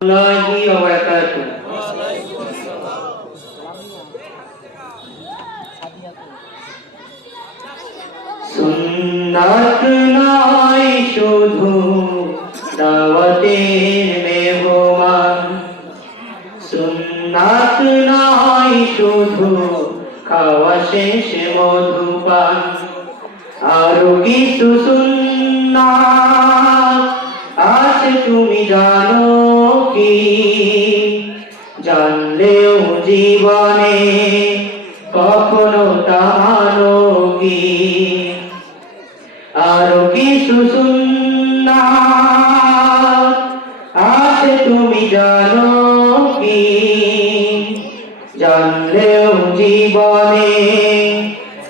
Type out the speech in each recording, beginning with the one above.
warahmatullahi wabarakatuh. সুন্নাত নাই শুধু দাওয়াতের মেহমান, সুন্নাত নাই শুধু খাওয়া শেষে মধুপান, আরো কিছু সুন্নাত আছে তুমি জানো কি? জানলেও জীবনে কখনো তা মানো কি? আরো কিছু সুন্নাত আছে তুমি জানো কি? জানলেও জীবনে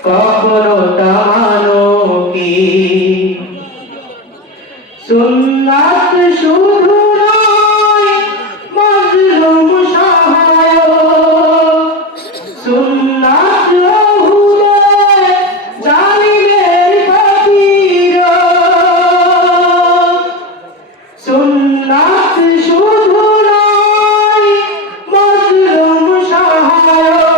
কখনো তা মানো কি? সুন্নাত শুধু নয় মাজলুম সহায়ক, সুন্নাত রহুদের জালিমের প্রতিরোধ, সুন্নাত শুধু নয় মাজলুম সহায়ক,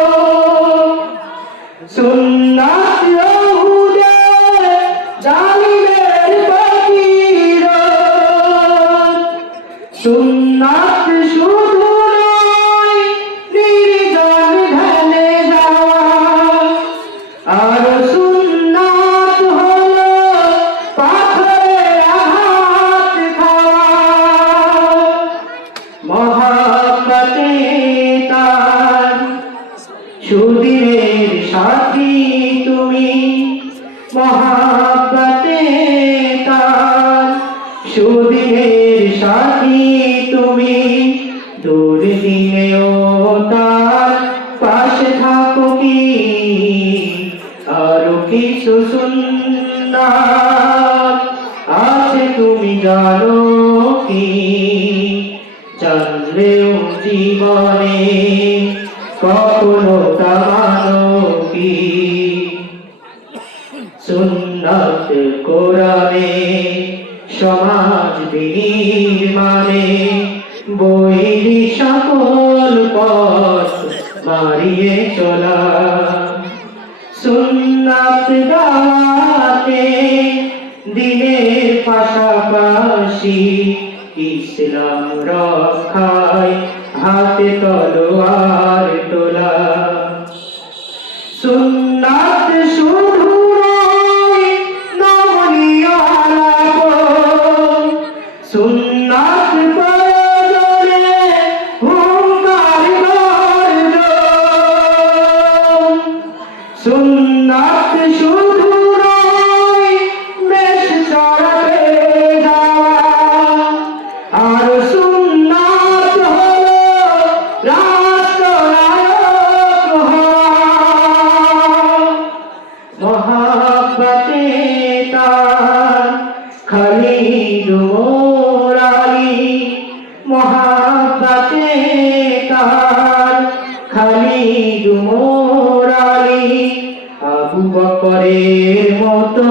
সুন্নাত রহুদের জালিমের প্রতিরোধ, সুন্নাত শুধু নয় নির্জন ঢালে যাওয়া, আর সুন্নাত হলো পাথরের আঘাত খাওয়া। মহাব্বতে তার সুধীরের সাথী তুমি, মহাব্বতে তার সুধীরের সাথী তুমি, দুর্দিনেও তার পাশে থাকো কি? আরো কিছু সুন্নাত আছে তুমি জানো কি? জানলেও জীবনে কখনো তা মানো কি? সুন্নাত কোরআনে সমাজ নির্মাণে বৈরী সকল পথ মারিয়ে চলা, সুন্নাত দাওয়াতে দিনের পাশাপাশি ইসলাম রক্ষায় হাতে তলোয়ার তোলা। সুন্নাত শুধু নয় নমনীয় আলাপন, সুন্নাত প্রয়োজনে হুঙ্কার গর্জন, সুন্নাত শুধু নয় বেশ চড়াতে যাওয়া, আর সুন্নাত হলো রাষ্ট্রনায়ক হওয়া। মহাব্বতে তার খালিদ ওমর আলী, মহাব্বতে তার খালিদ ওমর আলী, আবু বকরের মতো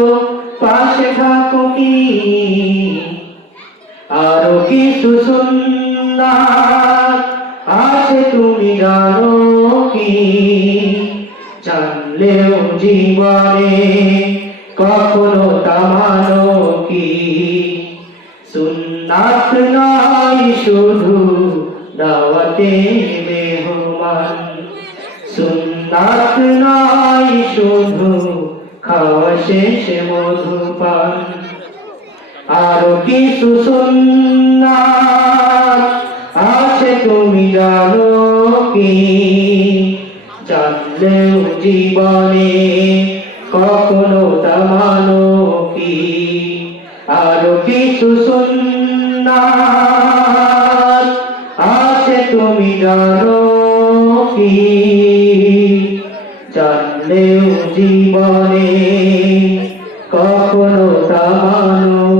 পাশে থাকো কি? আরো কিছু সুন্নাত আছে তুমি জানো কি? জানলেও জীবনে কখনো তা মানো কি? সুন্নাত নয় শুধু দাওয়াতে মেহমান, সুন্নাত নয় শুধু খাওয়া শেষে মধুপান, আরো কিছু সুন্নাত আছে তুমি জানো কি? জানলেও জীবনে কখনো তা মানো কি? আরো কিছু সুন্নাত আছে তুমি জানো কি? জানলেও জীবনে কখনো তা মানো